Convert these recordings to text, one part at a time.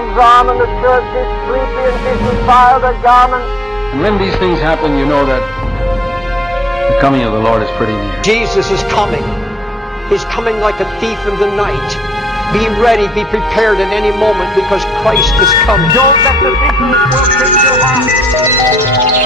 rags on, and the church is sleepy and busy file their garments. And when these things happen, you know that the coming of the Lord is pretty near. Jesus is coming. He's coming like a thief in the night. Be ready, be prepared at any moment, because Christ is coming. Don't let the people of this world take your heart.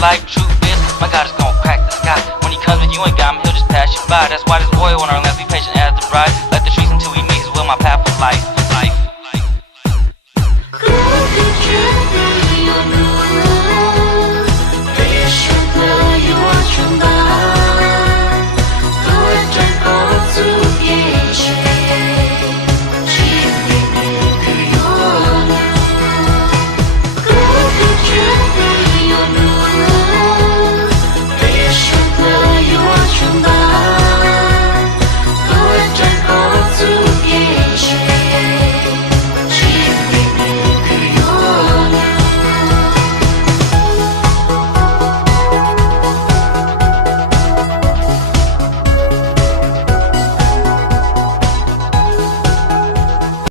Life truth is, my God is gonna crack the sky. When he comes, if you ain't got him, he'll just pass you by. That's why there's oil on our lamps, be patient as the bride. Like the trees until we meet his will, my path of life.